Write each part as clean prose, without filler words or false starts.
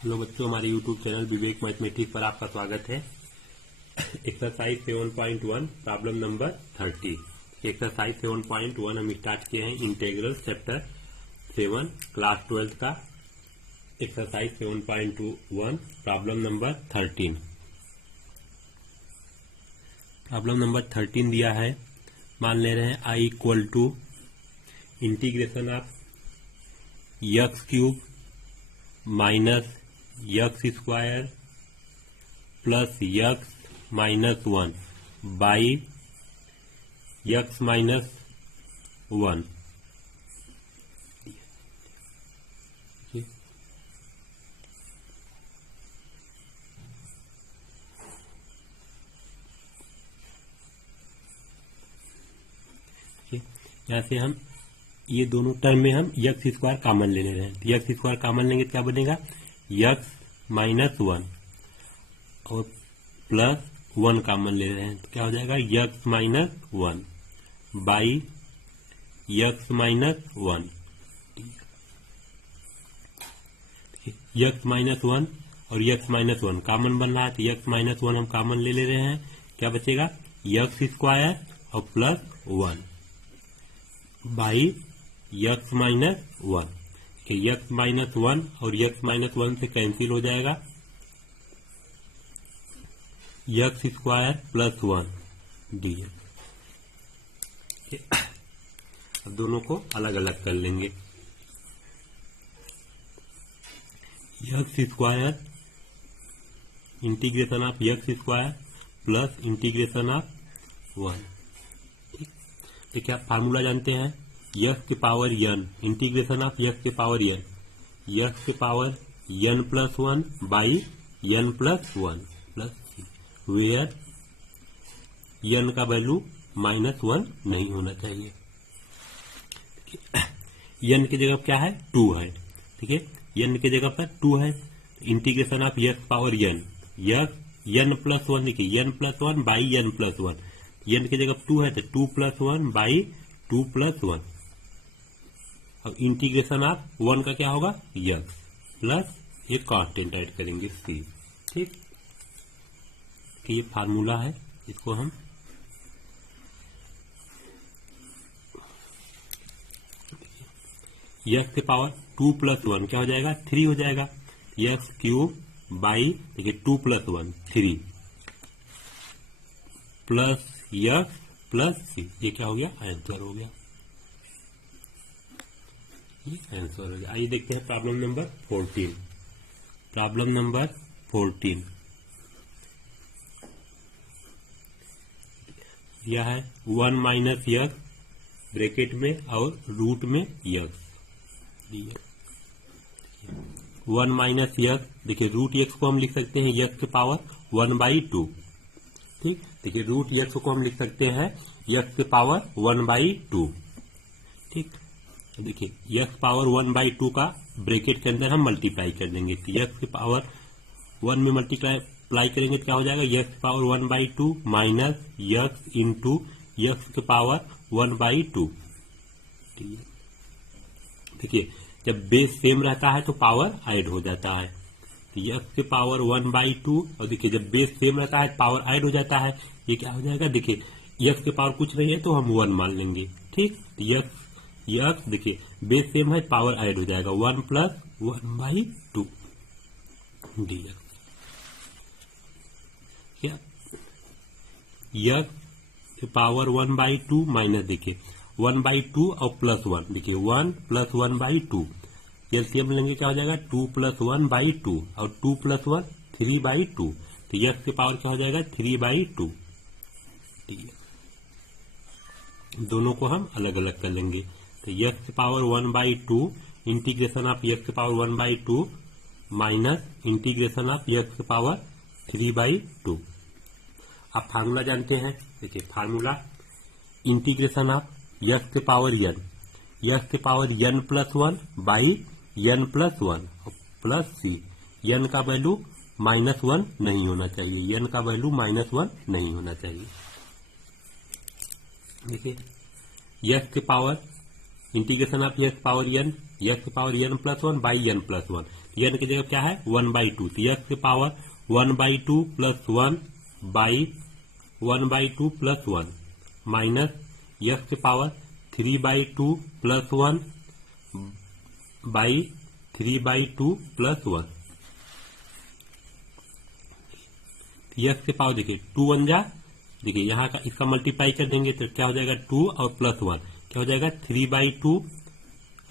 Hello बच्चों, हमारे YouTube channel विवेक mathematics पर आपका स्वागत है। Exercise 7.1 problem number 30। एक्सरसाइज 7.1 हम स्टार्ट किए हैं इंटीग्रल चैप्टर 7 क्लास 12 का। Exercise 7.1 problem number 13। Problem number 13 दिया है। मान ले रहे हैं I equal to integration of x cube minus x square plus x minus 1 by x minus 1। यहां से हम ये दोनों टर्म में हम एक्स स्क्वायर कॉमन लेने रहे हैं। एक्स स्क्वायर कॉमन लेंगे तो क्या बनेगा, एक्स माइनस 1 और प्लस 1 कॉमन ले रहे हैं तो क्या हो जाएगा, x minus 1 by x minus 1। X minus 1 और एक्स माइनस 1 कॉमन बन रहा है तो एक्स माइनस 1 हम कॉमन ले रहे हैं। क्या बचेगा, एक्स स्क्वायर और plus 1 by x minus 1। X minus 1 और एक्स माइनस 1 से कैंसिल हो जाएगा, एक्स स्क्वायर प्लस 1 डी। अब दोनों को अलग अलग कर लेंगे। X square integration of x square plus integration of 1। तो क्या फार्मूला जानते हैं, एक्स के power n integration of x के पावर एन, एक्स के power n plus 1 by n plus 1 plus where n का वैल्यू माइनस 1 नहीं होना चाहिए। एन की जगह क्या है, 2 है। ठीक है, एन की जगह पर 2 है। Integration of x power n, x n plus 1, देखिए n plus 1 by n plus 1। N की जगह 2 है तो 2 प्लस 1 बाई 2 प्लस 1। अब इंटीग्रेशन ऑफ 1 का क्या होगा, एक्स प्लस एक कांस्टेंट ऐड करेंगे सी। ठीक, कि ये फार्मूला है, इसको हम एक्स के पावर 2 प्लस 1 क्या हो जाएगा, 3 हो जाएगा। एक्स क्यूब बाई देखिए 2 प्लस 1 3 प्लस एक्स प्लस सी। ये क्या हो गया, आंसर हो गया। ये आंसर हो गया। आइए देखते हैं प्रॉब्लम नंबर 14। प्रॉब्लम नंबर 14 यह है 1 माइनस एक्स ब्रैकेट में और रूट में एक्स। 1 माइनस एक्स, देखिए रूट एक्स को हम लिख सकते हैं एक्स के पावर 1 बाई 2। ठीक, देखिए रूट एक्स को हम लिख सकते हैं एक्स के पावर 1 बाई 2। ठीक, देखिए एक्स पावर 1 बाई 2 का ब्रैकेट के अंदर हम मल्टीप्लाई कर देंगे तो एक्स के पावर 1 में मल्टीप्लाई करेंगे तो क्या हो जाएगा, x power 1 by 2 minus x into x के पावर 1 बाई 2। देखिए जब बेस सेम रहता है तो पावर ऐड हो जाता है। तो एक्स के पावर 1 बाई 2 और देखिए जब बेस सेम रहता है पावर ऐड हो जाता है। ये क्या हो जाएगा, देखिए एक्स के पावर कुछ नहीं है तो हम 1 मान लेंगे। ठीक, तो एक्स देखिए बेस सेम है, पावर ऐड हो जाएगा 1 प्लस 1 बाई 2 डी एक्स। क्या एक्स के पावर 1 बाई 2 माइनस देखिए 1 बाई 2 और प्लस 1, देखिए 1 प्लस 1 बाई 2। एलसीएम लेंगे क्या हो जाएगा, 2 प्लस 1 बाई 2 और 2 प्लस 1 3 बाई 2। तो एक्स के पावर क्या हो जाएगा, 3 बाई 2। दोनों को हम अलग अलग कर लेंगे तो एक्स के power 1 by 2 integration of x के power 1 by 2 minus integration of x के पावर 3 बाई 2। आप फार्मूला जानते हैं, देखिए फार्मूला इंटीग्रेशन ऑफ एक्स के पावर एन, एक्स के power n plus 1 by n plus 1 plus c. N का वैल्यू माइनस 1 नहीं होना चाहिए, एन का वैल्यू माइनस 1 नहीं होना चाहिए। देखिए एक्स के power integration of x power n, x power n plus 1 by n plus 1। n की जगह क्या है 1/2, तो x power 1/2 plus 1/2 plus 1 minus x power 3/2 plus 1/3/2 plus 1। x के पावर देखिए 2 1 जा, देखिए यहाँ का इसका मल्टीप्लाई कर देंगे तो क्या हो जाएगा 2 और प्लस 1 क्या हो जाएगा 3/2,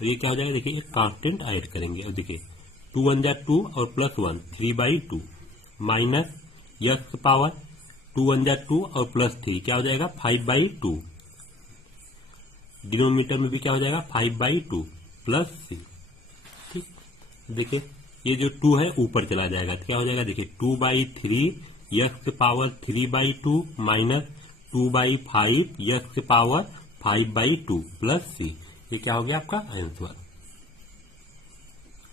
और ये क्या हो जाएगा देखिए एक कांस्टेंट ऐड करेंगे और देखिए 2 1 जा 2 और प्लस 1 3/2 माइनस x पावर 2 1 जा 2 और प्लस 3 क्या हो जाएगा 5/2, डिनोमिनेटर में भी क्या हो जाएगा 5/2 प्लस 3। ठीक, देखिए ये जो 2 है ऊपर चला जाएगा तो क्या हो जाएगा देखिए 2/3 x power 3/2 minus 2/5 x power 5/2 plus 3। ये क्या हो गया आपका आंसर,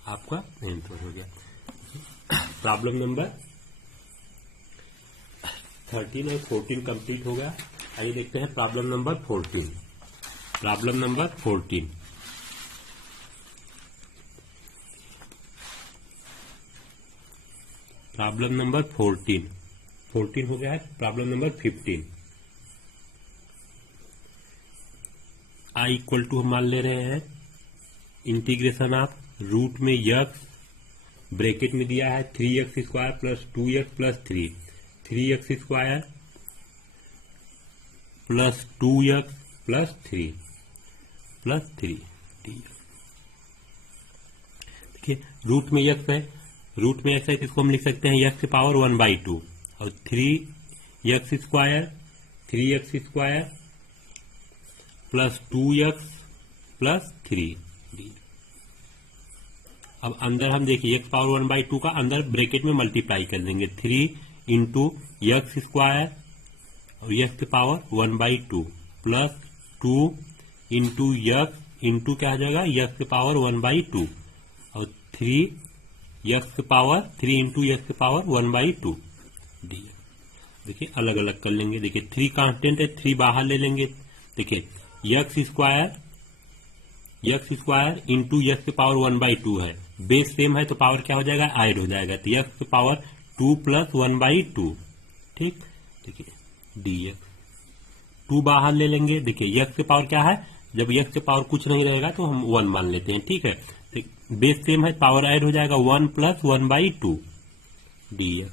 आपका आंसर हो गया। प्रॉब्लम नंबर 13 और 14 कंप्लीट हो गया। आइए देखते हैं problem number 14। Problem number 14, problem number 14 हो गया है। Problem number 15, i equal to हम मान ले रहे हैं इंटीग्रेशन ऑफ रूट में x ब्रैकेट में दिया है 3x square plus 2x plus 3, 3x square plus 2x plus 3 plus 3 देखिए रूट में x है, रूट में x है तो इसको हम लिख सकते हैं x की पावर 1/2 और 3x square plus 2x plus 3। अब अंदर हम देखिए x पावर 1/2 का अंदर ब्रैकेट में मल्टीप्लाई कर देंगे 3 इंटू x स्क्वायर और x की power 1/2 plus 2 into x into क्या हो जाएगा x की पावर 1/2 और 3 x की पावर 3 इंटू x की पावर 1/2 डी। देखिए अलग अलग कर लेंगे, देखिए 3 कांस्टेंट है 3 बाहर ले लेंगे, देखिए x स्क्वायर इंटू x की पावर 1/2 है, बेस सेम है तो पावर क्या हो जाएगा ऐड हो जाएगा तो x की पावर 2 प्लस 1/2। ठीक, देखिए dx 2 बाहर ले लेंगे, देखिए x की पावर क्या है, जब x की पावर कुछ नहीं रहेगा तो हम 1 मान लेते हैं। ठीक है, तो बेस सेम है पावर ऐड हो जाएगा 1 प्लस 1/2 dx,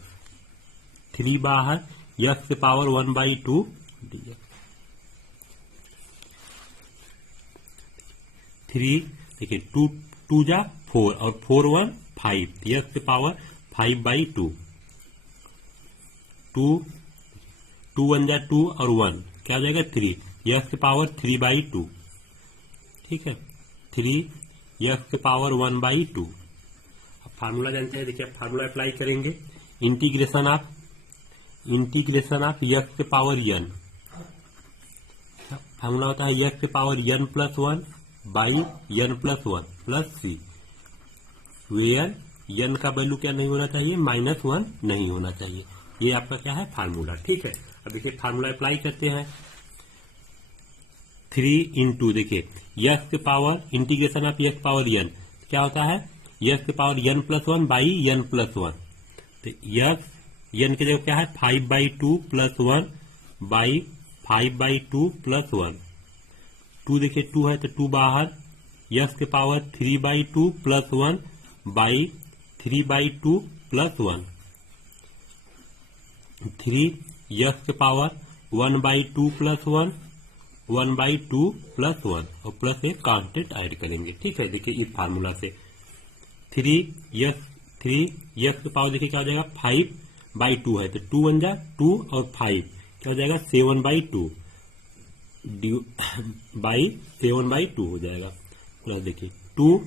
3 बाहर x की पावर 1/2 dx, 3 देखिए 2 जा 4 और 4 1 5 x की पावर 5/2, 2 1 जा 2 और 1 क्या हो जाएगा 3 x की पावर 3/2। ठीक है, 3 x की पावर 1/2। अब फार्मूला जानते हैं, देखिए फार्मूला अप्लाई करेंगे इंटीग्रेशन ऑफ x की पावर n, फार्मूला होता है x की power n plus 1 by n plus 1 plus c, where n का वैल्यू क्या नहीं होना चाहिए -1 नहीं होना चाहिए। ये आपका क्या है फार्मूला। ठीक है, अब देखिए फार्मूला अप्लाई करते हैं 3 इंटू देखिए x के power integration of x power n क्या होता है x के power n plus 1 by n plus 1, तो x n की जगह क्या है 5/2 प्लस 1 बाई 5/2 प्लस 1, 2 देखिए 2 है तो 2 बाहर x के power 3/2 plus 1 by 3/2 plus 1, 3 x के पावर 1/2 प्लस 1 1/2 प्लस 1 और प्लस एक कांस्टेंट ऐड करेंगे। ठीक है, देखिए इस फार्मूला से 3x के पावर देखिए क्या हो जाएगा 5/2 है तो 2 1 जा 2 और 5 क्या हो जाएगा 7/2 बाई 7/2 हो जाएगा, प्लस देखिए 2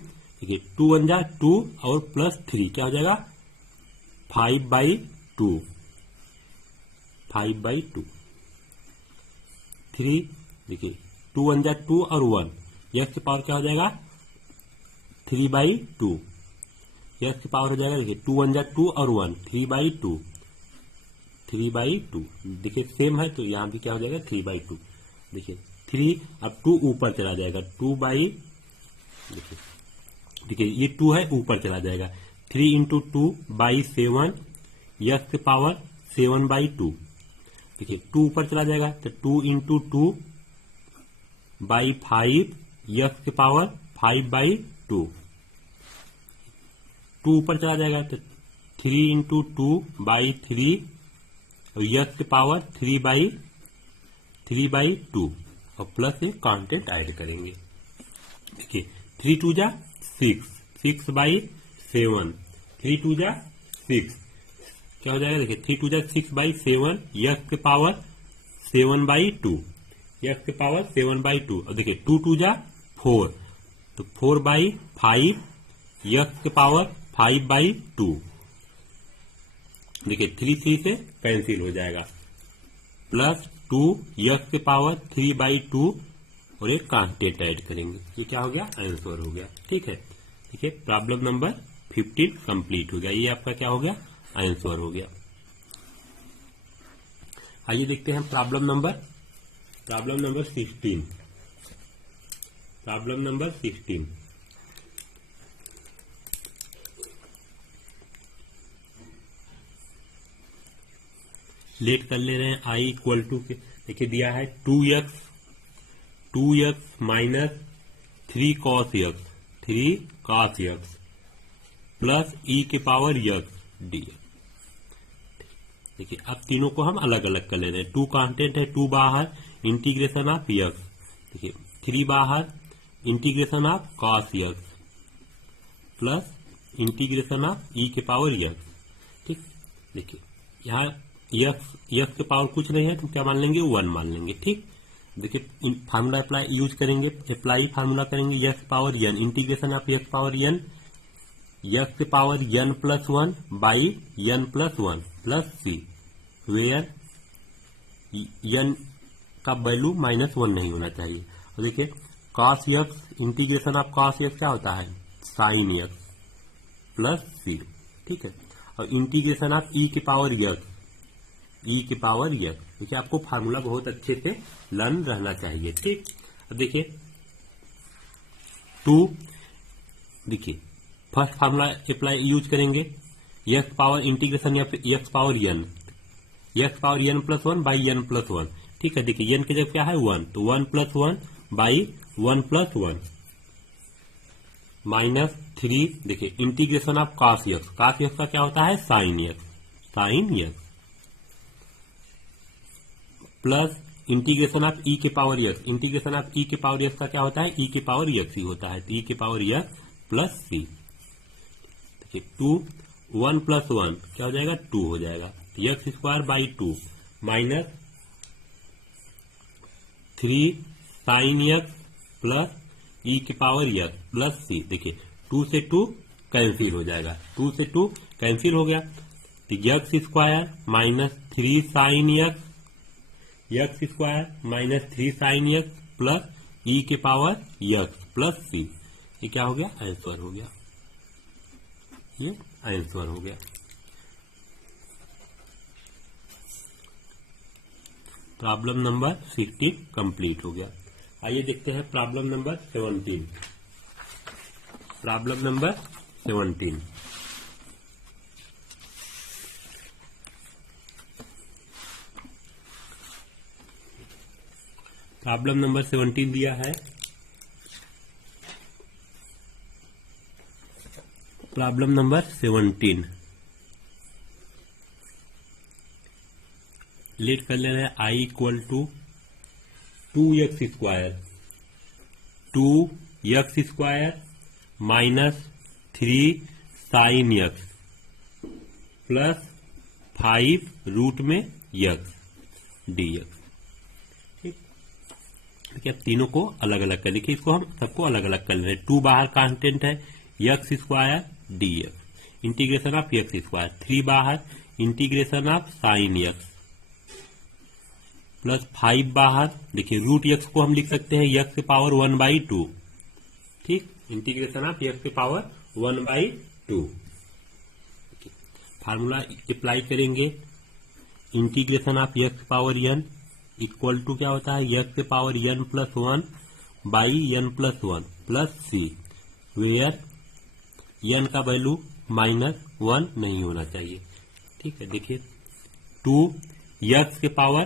1 जा 2 और प्लस 3 क्या हो जाएगा 5/2 3 देखिए 2 1 जा 2 और 1 x की पावर क्या हो जाएगा 3/2, x की पावर हो जाएगा देखिए 2 1 जा 2 और 1 3/2 देखिए सेम है तो यहाँ भी क्या हो जाएगा 3/2, देखिए 3 अब 2 ऊपर चला जाएगा 2 बाई देखिए ये 2 है ऊपर चला जाएगा 3 इंटू 2 बाई 7 यक्स के पावर 7/2। देखिए 2 ऊपर चला जाएगा तो 2 इंटू 2 बाई 5 यक्स के पावर 5/2। 2 ऊपर चला जाएगा तो 3 इंटू 2 बाई 3 और यक्स के पावर 3/2 और प्लस ये कांस्टेंट ऐड करेंगे। देखिए 3 2 जा 6, 6/7, 3 2 जा 6 क्या हो जाएगा। देखिए 3 2 जा 6/7 यक्स के पावर 7/2, यक्स के पावर 7/2 और देखिए 2 2 जा 4 तो 4/5 यक्स के पावर 5/2। देखिए 3 3 से कैंसिल हो जाएगा प्लस 2 यक्स के पावर 3/2 और एक कांस्टेंट ऐड करेंगे। ये क्या हो गया, आंसर हो गया। ठीक है, देखिए प्रॉब्लम नंबर 15 कंप्लीट हो गया। ये आपका क्या हो गया, आंसर हो गया। आइए देखते हैं problem number 16। Problem number 16 let कर ले रहे हैं। आई इक्वल टू देखिए दिया है 2x minus 3 cos x plus e के पावर x dx। देखिए अब तीनों को हम अलग अलग कर ले रहे हैं। 2 कांस्टेंट है, 2 बाहर इंटीग्रेशन ऑफ x, देखिए 3 बाहर integration of cos x plus integration of e के पावर x। ठीक, देखिए यहाँ x के पावर कुछ नहीं है तो क्या मान लेंगे, 1 मान लेंगे। ठीक, देखिए फार्मूला यूज करेंगे, अप्लाई फार्मूला करेंगे x power n, integration of x power n, x के power n plus 1 by n plus 1 plus c, where n का वैल्यू -1 नहीं होना चाहिए। और देखिए cos x, integration of cos x क्या होता है, sin x प्लस c। ठीक है, और इंटीग्रेशन ऑफ e के पावर x, देखिए आपको फार्मूला बहुत अच्छे से लर्न रहना चाहिए। ठीक, अब देखिए 2, देखिए फर्स्ट फार्मूला अप्लाई यूज करेंगे, x power integration x power n plus 1 by n plus 1। ठीक है, देखिए n की जगह क्या है 1, तो 1 प्लस 1 बाई 1 प्लस 1 माइनस 3। देखिए इंटीग्रेशन ऑफ cos x का क्या होता है, sin x plus integration of e के power x, integration of e के पावर x का क्या होता है, e के पावर x ही होता है, तो e के पावर x प्लस c। देखिए 2 1 प्लस 1 क्या हो जाएगा, 2 हो जाएगा, x square by 2 minus 3 sine x plus e के पावर x प्लस c। देखिए 2 से 2 कैंसिल हो जाएगा, 2 से 2 कैंसिल हो गया, तो x square minus 3 sine x square minus 3 sine x plus e के पावर x प्लस c। ये क्या हो गया, आंसर हो गया। ये आंसर हो गया। प्रॉब्लम नंबर 16 कंप्लीट हो गया। आइए देखते हैं problem number 17। Problem number 17 problem number 17 दिया है। प्रॉब्लम नंबर 17 लेट कर ले रहे हैं। I equal to 2x square minus 3 sine x plus 5 root में x dx। ठीक है, तीनों को अलग अलग कर लिखिए, इसको हम सबको अलग अलग कर रहे हैं। 2 बाहर कांस्टेंट है x square dx, integration of x square, 3 बाहर integration of sine x plus 5 बाहर, देखिए रूट x को हम लिख सकते हैं x के पावर 1/2। ठीक, इंटीग्रेशन ऑफ x के पावर 1/2। फार्मूला अप्लाई करेंगे, integration of x power n equal to क्या होता है, x के power n plus 1 by n plus 1 plus c, where n का वैल्यू -1 नहीं होना चाहिए। ठीक है, देखिए 2 यक्स के पावर,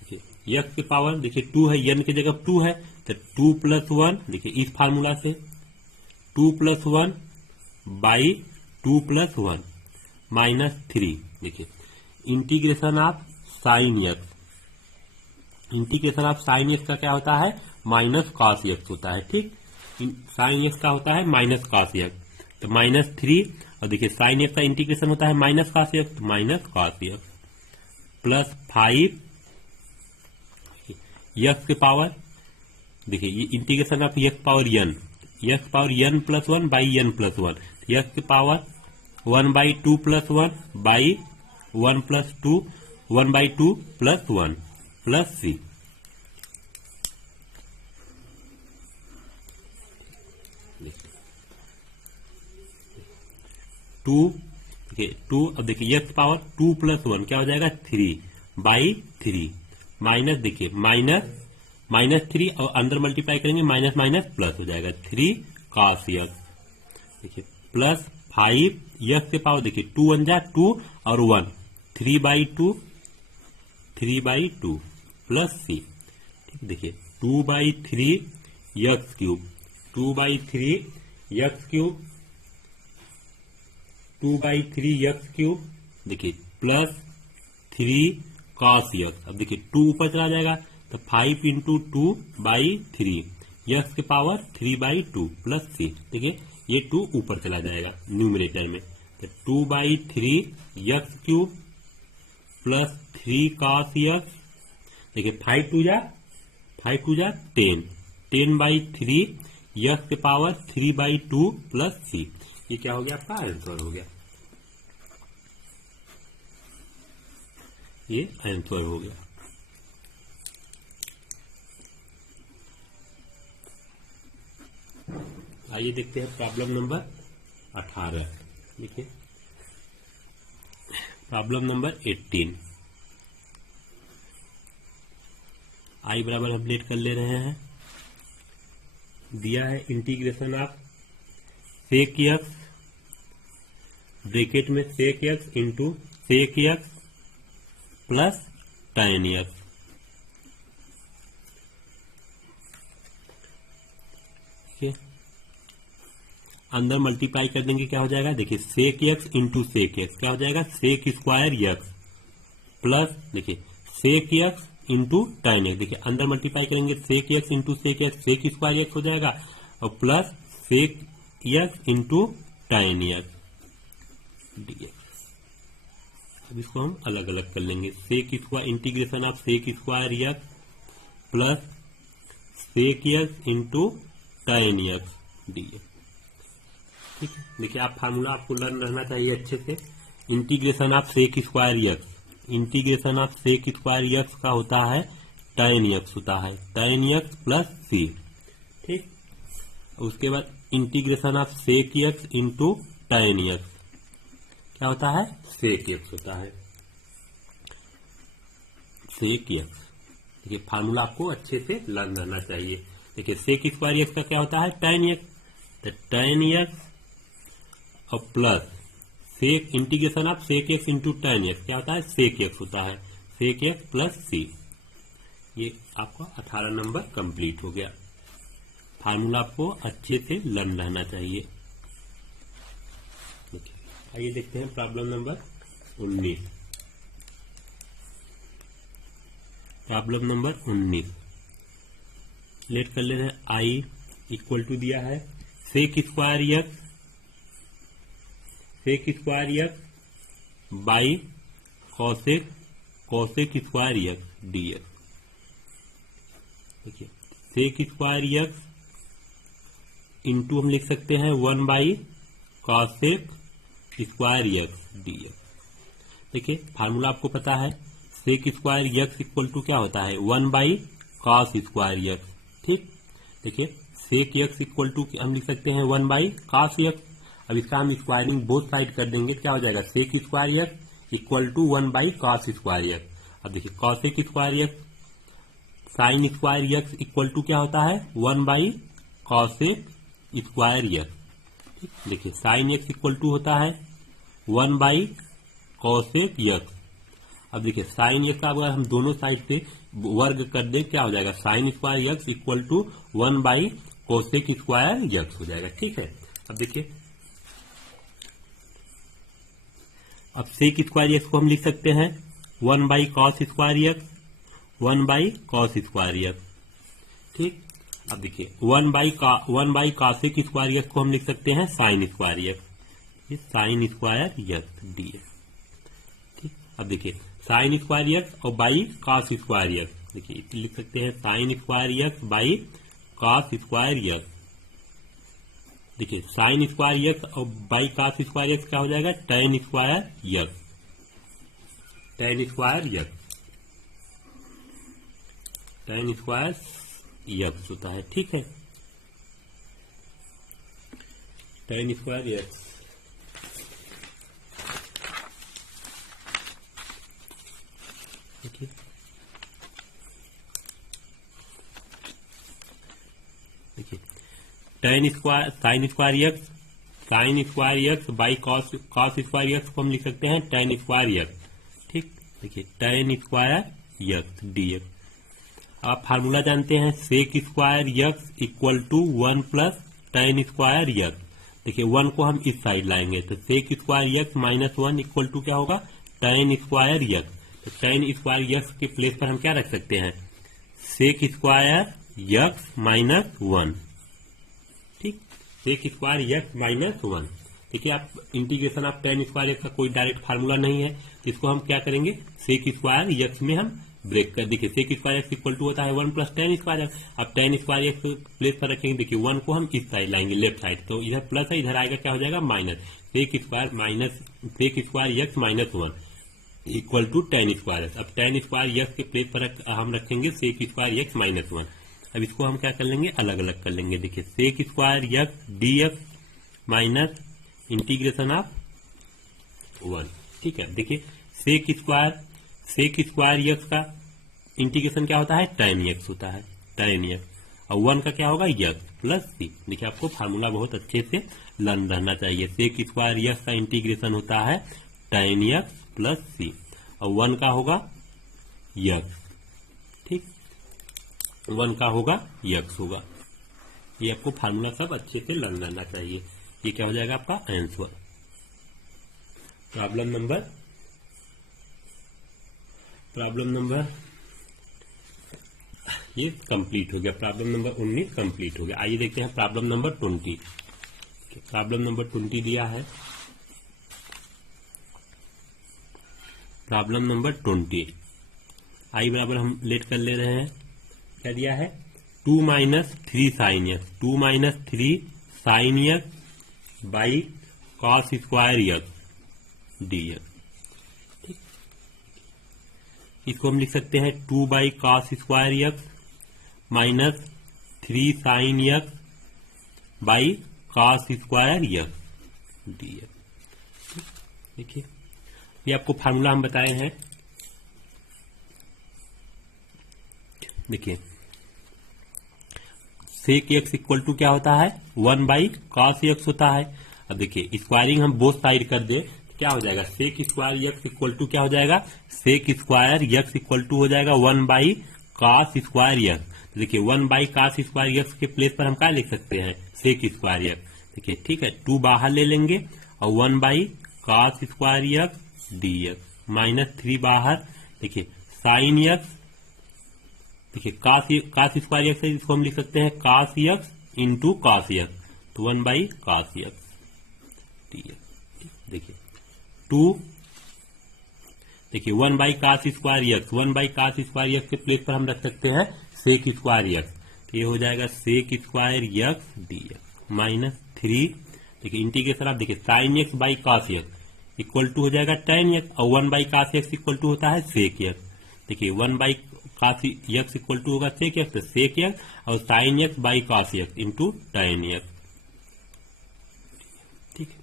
देखिए यक्स के पावर देखिए 2 है, n की जगह 2 है तो 2 + 1, देखिए इस फार्मूला से 2 + 1 बाई 2 + 1 -3। देखिए integration of sine x, integration of sine x का क्या होता है, माइनस कॉस एक्स होता है। ठीक, साइन एक्स का होता है माइनस कॉस एक्स, तो -3, और देखिए साइन एक्स का इंटीग्रेशन होता है माइनस कॉस एक्स, तो minus cos x plus 5 x के पावर, देखिए ये integration of x power n, x power n + 1 by n + 1, x के power 1/2 + 1 by 1 + 2, 1/2 + 1 plus c। Two, देखिए 2, अब देखिए एक्स पावर 2 + 1 क्या हो जाएगा 3/3 माइनस, देखिए -3 और अंदर मल्टीप्लाई करेंगे माइनस माइनस प्लस हो जाएगा 3 cos x, देखिए प्लस 5 x के पावर, देखिए 2 × 2 और 1 3/2 प्लस c। ठीक, देखिए 2/3 x cube, 2/3 x cube, 2/3 x cube, देखिए प्लस 3 cos x। अब देखिए 2 ऊपर चला जाएगा तो 5 × 2/3 x के पावर 3/2 प्लस c। देखिए ये 2 ऊपर चला जाएगा न्यूमरेटर में, तो 2/3 x cube plus 3 cos x, देखिए 5 2 जा 10, 10/3 x के पावर 3/2 प्लस c। ये क्या हो गया, आपका आंसर हो गया, ये आंसर हो गया। आइए देखते हैं प्रॉब्लम नंबर 18। देखिए प्रॉब्लम नंबर 18, आई बराबर हम लेट कर ले रहे हैं। दिया है integration of sec x, bracket में sec x into sec x plus tan x. अंदर मल्टीप्लाई कर देंगे क्या हो जाएगा, देखिए sec x into sec x क्या हो जाएगा, सेक स्क्वायर एक्स प्लस, देखिए sec x into tan x, देखिए अंदर मल्टीप्लाई करेंगे sec x into sec x, sec square x हो जाएगा और plus sec x into tan x dx। अब इसको हम अलग अलग कर लेंगे, sec square, integration of sec square x plus sec x into tan x dx। ठीक है, देखिए आप फार्मूला आपको लर्न रहना चाहिए अच्छे से। Integration of sec square x, integration of sec square x का होता है tan एक्स होता है, tan एक्स प्लस c। ठीक, उसके बाद integration of sec x into tan x क्या होता है, सेक एक्स होता है, सेक एक्स। देखिए फार्मूला आपको अच्छे से लर्न रहना चाहिए। देखिए सेक स्क्वायर एक्स का क्या होता है, tan एक्स, तो tan एक्स और plus sec, integration of sec x into tan x क्या होता है, सेक एक्स होता है, सेक एक्स प्लस c। ये आपका 18 नंबर कंप्लीट हो गया। फार्मूला आपको अच्छे से लर्न रहना चाहिए। आइए देखते हैं problem number 19। Problem number 19 let कर ले रहे हैं। आई इक्वल टू दिया है sec square x, sec square x by cosec, cosec square x d x. देखिए सेक स्क्वायर एक्स इंटू हम लिख सकते हैं 1/कॉसेक स्क्वायर एक्स डीएक्स। देखिए फार्मूला आपको पता है, sec square x equal to क्या होता है, 1/कॉस स्क्वायर एक्स। ठीक, देखिए सेक एक्स इक्वल टू हम लिख सकते हैं 1/कॉस एक्स। अब इसका हम स्क्वायरिंग बोथ साइड कर देंगे, क्या हो जाएगा, sec square x equal to 1/कॉस स्क्वायर एक्स। अब देखिए cosec square x, sine square x equal to क्या होता है, 1/कॉसेक स्क्वायर एक्स। देखिए साइन एक्स इक्वल टू होता है 1/cosec x। अब देखिए साइन एक्स का अगर हम दोनों साइड से वर्ग कर दें क्या हो जाएगा, sine square x equal to 1/cosec square x हो जाएगा। ठीक है, अब देखिए अब सेक स्क्वायर एक्स को हम लिख सकते हैं 1/cos square x, 1/cos square x. ठीक, अब देखिए 1/cosec स्क्वायर एक्स को हम लिख सकते हैं साइन स्क्वायर एक्स, ये साइन स्क्वायर एक्स dx। ठीक, अब देखिए साइन स्क्वायर एक्स और बाई cos स्क्वायर एक्स, देखिए लिख सकते हैं sign square x by cos square x. देखिए साइन स्क्वायर एक्स और बाई cos स्क्वायर एक्स क्या हो जाएगा, tan square x, tan square x, tan square x होता है। ठीक है, tan स्क्वायर एक्स। देखिए tan square sine square x, sine square x by cos square x को हम लिख सकते हैं tan स्क्वायर एक्स। ठीक, देखिए tan स्क्वायर एक्स dx। आप फार्मूला जानते हैं sec square x equal to 1 plus tan square x. देखिए 1 को हम इस साइड लाएंगे तो sec square x minus 1 equal to क्या होगा, tan स्क्वायर एक्स। तो tan स्क्वायर एक्स के प्लेस पर हम क्या रख सकते हैं, सेक स्क्वायर एक्स माइनस 1। ठीक, सेक स्क्वायर एक्स माइनस 1। देखिए आप integration of tan square x का कोई डायरेक्ट फार्मूला नहीं है, तो इसको हम क्या करेंगे, सेक स्क्वायर एक्स में हम ब्रेक कर। देखिए sec square x equal to होता है 1 प्लस tan स्क्वायर एक्स। अब tan स्क्वायर एक्स प्लेस पर रखेंगे, देखिए 1 को हम इस साइड लाएंगे लेफ्ट साइड, तो इधर प्लस है, इधर आएगा क्या हो जाएगा minus, sec square x minus 1 equal to tan square x. अब tan स्क्वायर एक्स के प्लेस पर हम रखेंगे सेक स्क्वायर एक्स माइनस 1। अब इसको हम क्या कर लेंगे, अलग अलग कर लेंगे। देखिए sec square x dx minus integration of 1। ठीक है, देखिए सेक स्क्वायर एक्स का इंटीग्रेशन क्या होता है, tan x होता है, tan x, और 1 का क्या होगा x प्लस सी। देखिए आपको फार्मूला बहुत अच्छे से लर्न रहना चाहिए। सेक स्क्वायर एक्स का इंटीग्रेशन होता है tan x प्लस सी, और 1 का होगा x। ठीक, 1 का होगा x होगा। ये आपको फार्मूला सब अच्छे से लर्न रहना चाहिए। ये क्या हो जाएगा आपका आंसर। प्रॉब्लम नंबर ये कंप्लीट हो गया, प्रॉब्लम नंबर 19 कंप्लीट हो गया। आइए देखते हैं प्रॉब्लम नंबर 20। प्रॉब्लम नंबर 20 दिया है, प्रॉब्लम नंबर 20 आई बराबर हम लेट कर ले रहे हैं, क्या दिया है 2 minus 3 sine x, 2 minus 3 sign x by cos square x dx। इसको हम लिख सकते हैं 2 by cos square x minus 3 sign x by cos square x dx। देखिए ये आपको फार्मूला हम बताए हैं। देखिए सेक एक्स इक्वल टू क्या होता है, 1/cos एक्स होता है। अब देखिए स्क्वायरिंग हम बोथ साइड कर दे क्या हो जाएगा, sec square x equal to क्या हो जाएगा, sec square x equal to हो जाएगा 1/cos स्क्वायर एक्स। देखिए 1/cos स्क्वायर एक्स के प्लेस पर हम क्या लिख सकते हैं, सेक स्क्वायर एक्स। देखिए ठीक है, 2 बाहर ले लेंगे और 1/cos square x dx minus 3 बाहर। देखिए साइन एक्स, देखिए cos स्क्वायर एक्स है, इसको हम लिख सकते हैं cos x into cos x, तो 1/cos एक्स dx। देखिए 2, देखिए 1/cos square x, 1/cos square x के प्लेस पर हम रख सकते हैं सेक स्क्वायर एक्स, तो ये हो जाएगा sec square x dx minus 3। देखिए इंटीग्रेशन आप देखिए sine x by cos x equal to हो जाएगा tan एक्स, और 1/cos एक्स इक्वल टू होता है सेक एक्स। देखिए 1/cos एक्स इक्वल टू होगा सेक एक्स, तो सेक एक्स और sign x by cos x into tan x. ठीक है,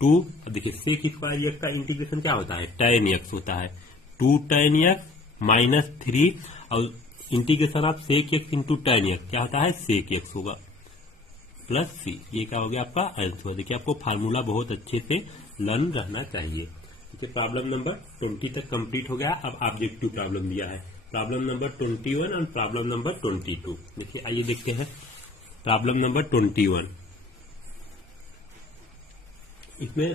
2, अब देखिए सेक स्क्वायर एक्स का इंटीग्रेशन क्या होता है, tan एक्स होता है, 2 tan एक्स माइनस 3, और integration of sec x into tan x क्या होता है, सेक एक्स होगा प्लस सी। ये क्या हो गया आपका आंसर। देखिए आपको फार्मूला बहुत अच्छे से लर्न रहना चाहिए। देखिए प्रॉब्लम नंबर 20 तक कंप्लीट हो गया। अब ऑब्जेक्टिव प्रॉब्लम दिया है, प्रॉब्लम नंबर 21 और प्रॉब्लम नंबर 22। देखिए आइए देखते हैं प्रॉब्लम नंबर 21। इसमें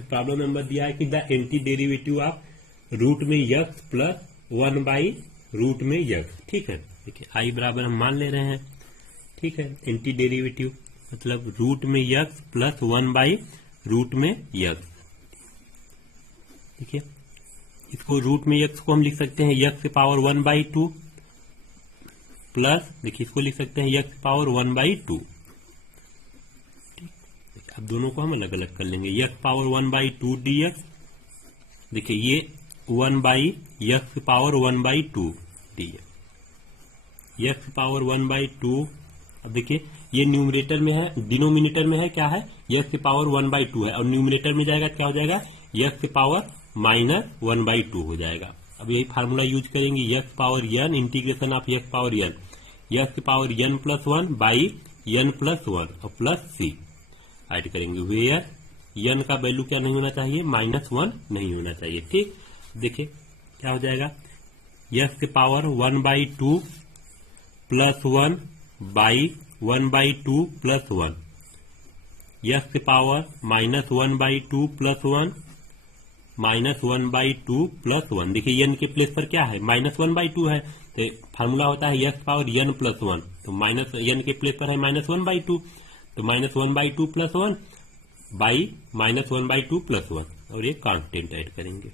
प्रॉब्लम नंबर दिया है कि the anti derivative of root में यक्स प्लस 1 बाई रूट में यक्स। ठीक है, देखिए आई बराबर हम मान ले रहे हैं। ठीक है, एंटी डेरिवेटिव मतलब रूट में यक्स प्लस 1 बाई रूट में यक्स। देखिए इसको रूट में यक्स को हम लिख सकते हैं यक्स पावर 1 बाई 2 प्लस, देखिए इसको लिख सकते हैं यक्स पावर 1 बाई 2। अब दोनों को हम अलग अलग कर लेंगे। X power 1 by 2 D x, देखिए ये 1 by x power 1 by 2 D x, x power 1 by 2। अब देखिए ये न्यूमरेटर में है, डिनोमिनेटर में है क्या है यक्स पावर 1 बाई 2 है, और न्यूमरेटर में जाएगा क्या हो जाएगा यक्स पावर माइनस 1 बाई 2 हो जाएगा। अब यही फार्मूला यूज करेंगे, x power n integration of x power n, x power n plus 1 by n plus 1 और प्लस सी ऐड करेंगे। वेयर एन का वैल्यू क्या नहीं होना चाहिए, -1 नहीं होना चाहिए। ठीक, देखिए क्या हो जाएगा x power 1 by 2 plus 1 by 1 by 2 plus 1, x power -1 by 2 plus 1 -1 by 2 plus 1। देखिए एन के प्लेस पर क्या है -1 बाई 2 है, तो फार्मूला होता है यक्स पावर एन प्लस 1, तो माइनस एन के प्लेस पर है -1 बाई 2, तो -1 by 2 plus 1 by -1 by 2 plus 1, और ये कांस्टेंट ऐड करेंगे।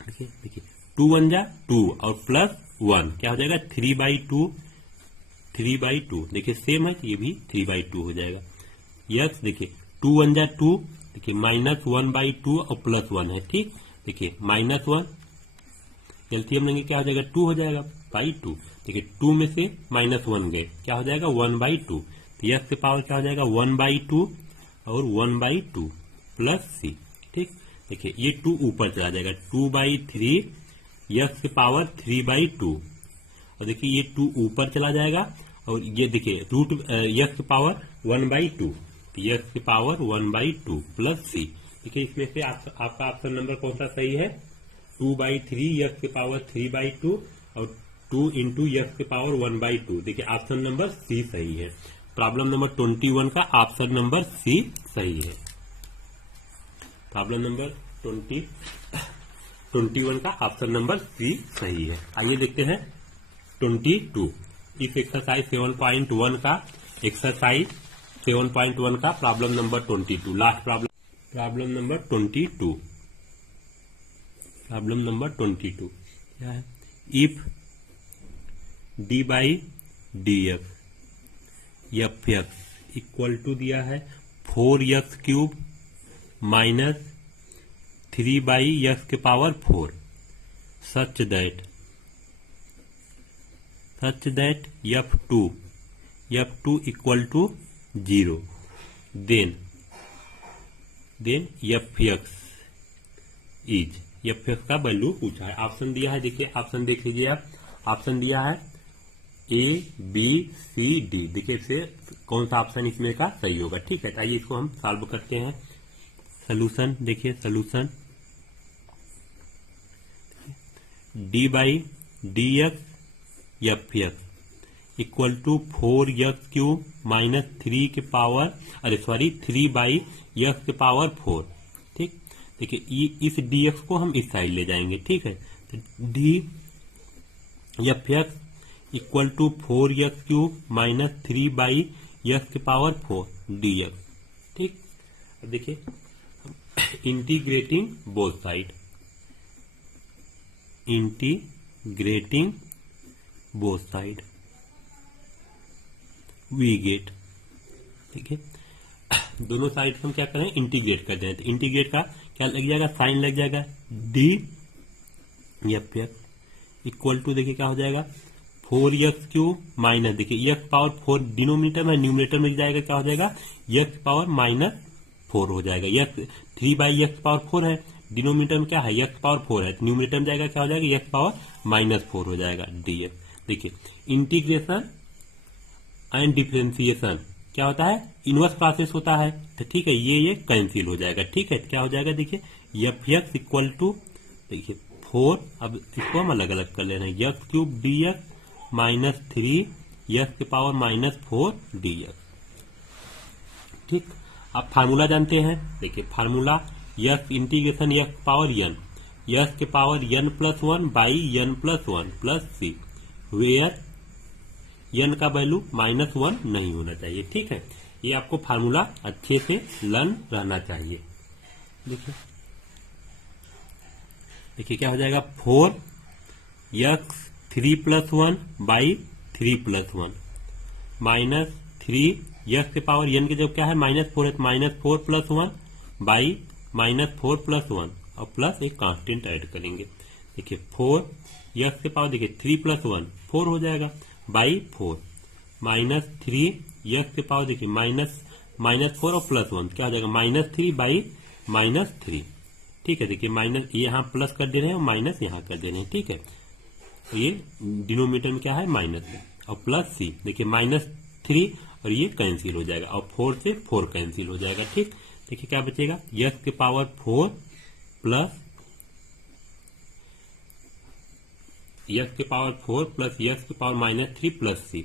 देखिए 2 1 जा 2 और प्लस 1 क्या हो जाएगा 3 बाई 2, 3 बाई 2। देखिए सेम है तो ये भी 3 बाई 2 हो जाएगा। यस देखिए 2 1 जा 2, देखिए -1 बाई 2 और प्लस 1 है। ठीक, देखिए -1 एलसीएम लेंगे क्या हो जाएगा 2 हो जाएगा बाई 2। देखिए 2 में से -1 गए क्या हो जाएगा 1 बाई 2, तो यक्स से पावर क्या हो जाएगा 1 बाई 2 और 1 बाई 2 प्लस सी। ठीक, देखिए ये 2 ऊपर चला जाएगा 2 बाई 3 यक्स से पावर 3 बाई 2, और देखिए ये 2 ऊपर चला जाएगा, और ये देखिए root x power 1 by 2, x की पावर 1 बाई 2 प्लस सी। देखिए इसमें से आपका ऑप्शन नंबर कौन सा सही है 2 बाई 3 यक्स की पावर 3 बाई 2 और 2 इंटू यक्स की पावर 1 बाई 2। देखिए ऑप्शन नंबर सी सही है। प्रॉब्लम नंबर 21 का ऑप्शन नंबर सी सही है। प्रॉब्लम नंबर 21 का ऑप्शन नंबर सी सही है। आइए देखते हैं 22। इस एक्सरसाइज 7.1 का एक्सरसाइज 7.1 का problem number 22, last problem number 22। Problem number 22 क्या है, if d by d x f x equal to दिया है 4x cube minus 3 by x के power 4 such that f2 equal to 0, then f x का value पूछा है। Option दिया है, देखिए ऑप्शन देख लीजिए आप, ऑप्शन दिया है ABCD। देखिए इससे कौन सा ऑप्शन इसमें का सही होगा। ठीक है, तो आइए इसको हम सॉल्व करते हैं। सोल्यूशन देखिए, solution d by d x f x equal to 4x cube minus 3 के पावर 3 बाई एक्स के पावर 4। ठीक, देखिए इस dx को हम इस साइड ले जाएंगे। ठीक है, तो d f x equal to 4x cube minus 3 by x के पावर 4 dx। ठीक, अब देखिए integrating both side, integrating both side we get. ठीक है, दोनों साइड हम क्या करें इंटीग्रेट कर दें, तो इंटीग्रेट का क्या लग जाएगा साइन लग जाएगा d f x equal to देखिए क्या हो जाएगा 4x क्यूब माइनस देखिए एक्स पावर 4 डिनोमिनेटर में, न्यूमरेटर में जाएगा क्या हो जाएगा एक्स पावर -4 हो जाएगा। एक्स 3 बाई एक्स पावर 4 है, डिनोमिनेटर में क्या है एक्स पावर 4 है, तो न्यूमरेटर में जाएगा क्या हो जाएगा एक्स पावर -4 हो जाएगा dx। देखिए इंटीग्रेशन एंड डिफरेंशिएशन क्या होता है, इनवर्स प्रोसेस होता है। तो ठीक है, ये कैंसिल हो जाएगा। ठीक है, क्या हो जाएगा देखिए, एफ एक्स इक्वल टू देखिए 4, अब इसको हम अलग अलग कर ले रहे हैं, x cube d x minus 3 x के पावर माइनस 4 डी एक्स। ठीक, आप फार्मूला जानते हैं, देखिए formula x integration x power n, x के power n plus 1 by n plus 1 plus c, where n का वैल्यू -1 नहीं होना चाहिए। ठीक है, ये आपको फार्मूला अच्छे से लर्न रहना चाहिए। देखिए क्या हो जाएगा, 4 x 3 plus 1 by 3 plus 1 minus 3 x के पावर एन के जब क्या है -4 है तो -4 प्लस 1 बाई -4 प्लस 1 और प्लस एक कांस्टेंट ऐड करेंगे। देखिए 4 एक्स के पावर देखिए 3 प्लस 1 4 हो जाएगा बाई 4 माइनस 3 एक्स के पावर देखिए -4 और प्लस 1 क्या हो जाएगा -3 बाई -3। ठीक है, देखिए माइनस ये यहाँ प्लस कर दे रहे हैं और माइनस यहाँ कर दे रहे हैं। ठीक है, तो ये डिनोमिनेटर में क्या है माइनस है और प्लस सी, देखिए -3 और ये कैंसिल हो जाएगा और 4 से 4 कैंसिल हो जाएगा। ठीक, देखिए क्या बचेगा, एक्स के पावर 4 प्लस एक्स के पावर 4 प्लस एक्स के पावर -3 प्लस सी।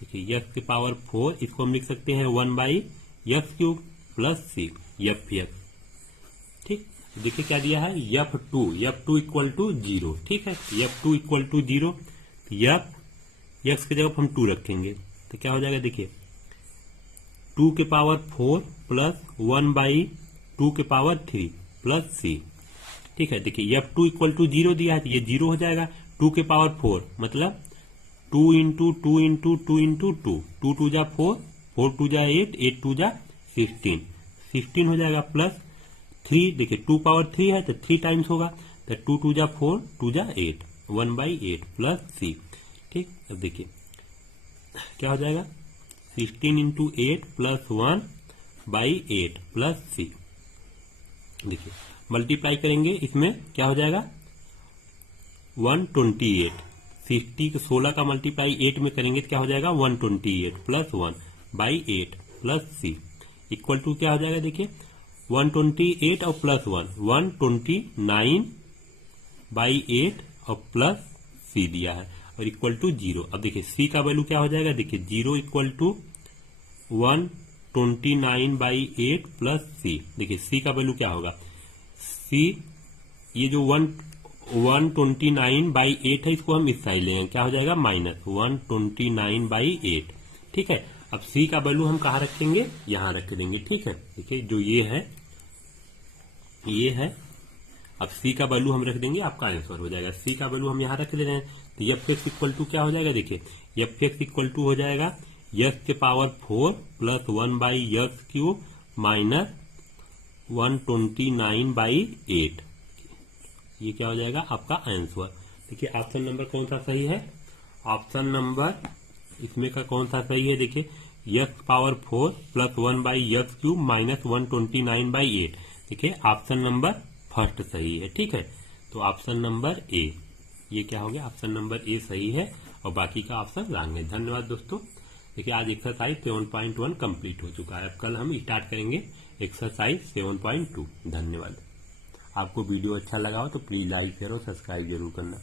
देखिए एक्स के पावर 4 इसको हम लिख सकते हैं 1 by x cube plus c f x. ठीक, देखिए क्या दिया है, F2 इक्वल टू 0। ठीक है, F2 इक्वल टू 0, एक्स की जगह हम 2 रखेंगे तो क्या हो जाएगा, देखिए 2 के पावर 4 प्लस 1 बाई 2 के पावर 3 प्लस सी। ठीक है, देखिए F2 इक्वल टू 0 दिया है तो ये 0 हो जाएगा। 2 के पावर 4 मतलब 2 इंटू 2 इंटू 2 इंटू 2, 2 2 जा 4, 4 2 जा 8, 8 2 जा 16, 16 हो जाएगा प्लस 3, देखिए 2 पावर 3 है तो 3 टाइम्स होगा तो 2 2 जा 4, 2 जा 8, 1 बाई 8 प्लस सी। ठीक, अब देखिए क्या हो जाएगा, 16 into 8 plus 1 by 8 plus c. देखिए मल्टीप्लाई करेंगे इसमें क्या हो जाएगा, 128, 16 का मल्टीप्लाई 8 में करेंगे तो क्या हो जाएगा 128 plus 1 by 8 plus c equal to क्या हो जाएगा, देखिए 128 और प्लस 1 129 बाई 8 और प्लस सी दिया है और इक्वल टू 0। अब देखिए सी का वैल्यू क्या हो जाएगा, देखिए 0 equal to 129 by 8 plus c. देखिए सी का वैल्यू क्या होगा, सी ये जो 129 बाई 8 है इसको हम इस साइड लेंगे, क्या हो जाएगा -129 बाई 8। ठीक है, अब सी का वैल्यू हम कहाँ रखेंगे, यहां रख देंगे। ठीक है, देखिए जो ये है अब सी का वैल्यू हम रख देंगे, आपका आंसर हो जाएगा। सी का वैल्यू हम यहां रख दे रहे हैं तो एफ एक्स इक्वल टू क्या हो जाएगा, देखिए एफ एक्स इक्वल टू हो जाएगा एक्स के power 4 plus 1 by x cube minus 129 by 8। ये क्या हो जाएगा आपका आंसर। देखिए ऑप्शन नंबर कौन सा सही है, ऑप्शन नंबर इसमें का कौन सा सही है, देखिए x power 4 plus 1 by x cube minus 129 by 8। देखिए ऑप्शन नंबर फर्स्ट सही है। ठीक है, तो ऑप्शन नंबर ए, ये क्या हो गया, ऑप्शन नंबर ए सही है और बाकी का ऑप्शन रॉन्ग है। धन्यवाद दोस्तों। देखिए आज एक्सरसाइज 7.1 कंप्लीट हो चुका है। अब कल हम स्टार्ट करेंगे एक्सरसाइज 7.2। धन्यवाद। आपको वीडियो अच्छा लगा हो तो प्लीज लाइक शेयर और सब्सक्राइब जरूर करना।